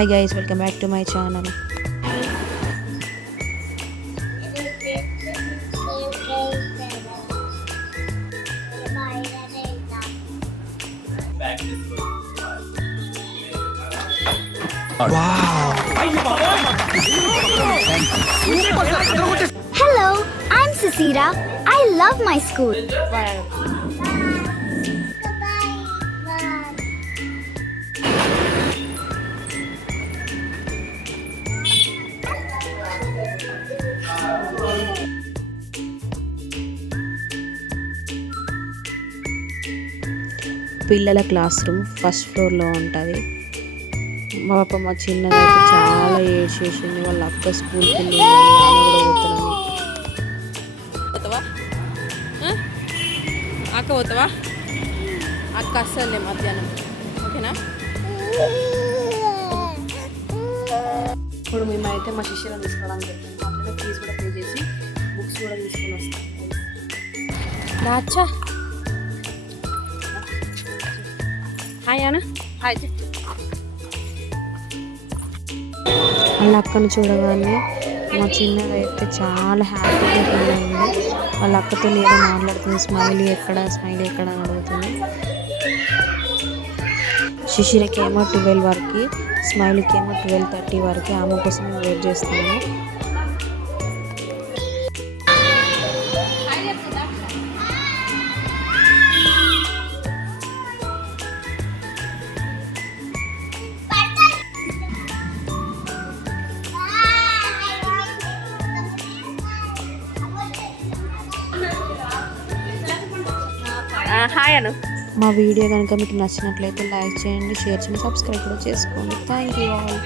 Hi guys, welcome back to my channel. Hello, I'm Cecira. I love my school. పిల్లల class room first ఫ్లోర్లో ఉంటుంది. మా చిన్నదైతే చాలా ఏడ్చేసింది. వాళ్ళ అక్క స్కూల్కి వెళ్ళిందని ఆమె కూడా పోతున్నాను. పోతావా అక్క పోతావా అక్క అస్సలే మధ్యాహ్నం ఓకేనా. ఇప్పుడు మేమైతే మా శిష్యులను తీసుకోవడానికి వెళ్తాం. అట్లనే ఫీజు కూడా పే చేసి బుక్స్ కూడా తీసుకొని వస్తాం. రాచ్చా హాయ్ అన్న హాయ్. వాళ్ళ అక్కను చూడగానే మా చిన్నదైతే చాలా హ్యాపీగా ఫీల్ అయింది. వాళ్ళ అక్కతో ఏదో మాట్లాడుతుంది. స్మైలీ ఎక్కడ అని అడుగుతుంది. శిశిరకి ఏమో 12 వరకు, స్మైలీకి ఏమో 12:30 వరకు. ఆమె కోసం నేను వెయిట్ చేస్తాను. హాయ్ అను. మా వీడియో కనుక మీకు నచ్చినట్లయితే లైక్ చేయండి, షేర్ చేయండి, సబ్స్క్రైబ్ కూడా చేసుకోండి. Thank you all.